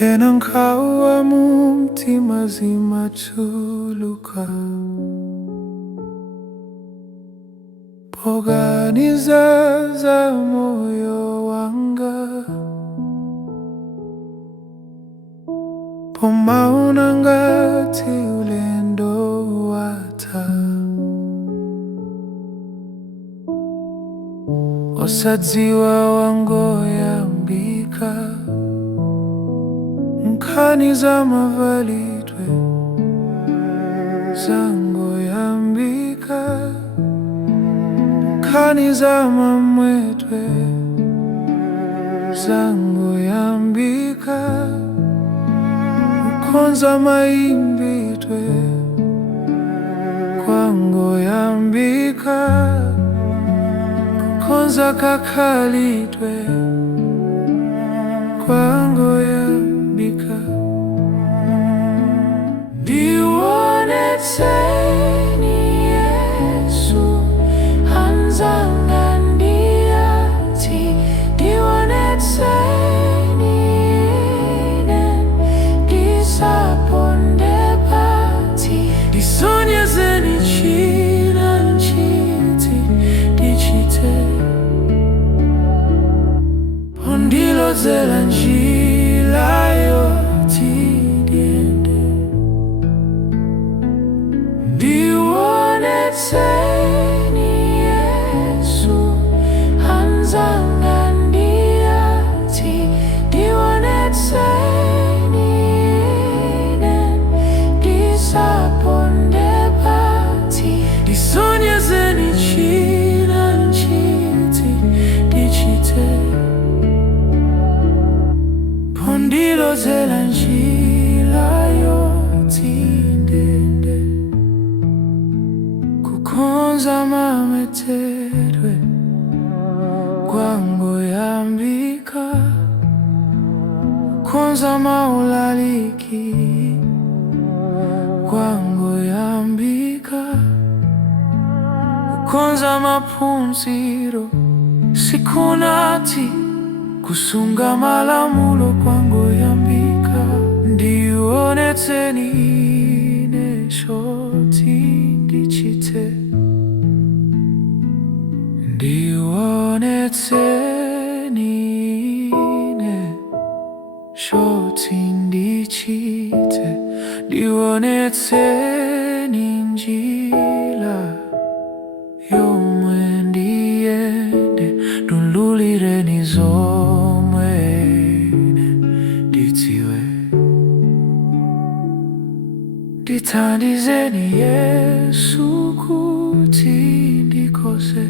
Enankawa mumtima zimachuluka, poganiza za moyo wanga, pomaona ngati ulendo watha, osadziwa wangoyambika, nkhani za mavalidwe zangoyambika, nkhani za mamwedwe zangoyambika, kukonza mayimbidwe kwangoyambika, kukonza kakhalidwe kwangoyambika. Ndionetseni Yesu anzanga ndiyati, ndionetseni ine ndisaponde pati, ndisonyezeni china nchiti tichite, pondilozera njira yoti ndiende. Ndionetseni Yesu anzanga ndiyati, ndionetseni ine ndisaponde pati, ndisonyezeni china nchiti tichite, pondilozera njira yoti ndiende. Kukonza mametedwe kwangoyambika, kukonza maulaliki kwangoyambika, kukonza maphunziro sikunati, kusunga malamulo kwangoyambika. Ndionetseni ine shoti ndichite, ndionetseni ine shoti ndichite, ndionetseni njira yomwe ndiyende, ndululireni zomwe ndidziwe, ndithandizeni Yesu kuti ndikhoze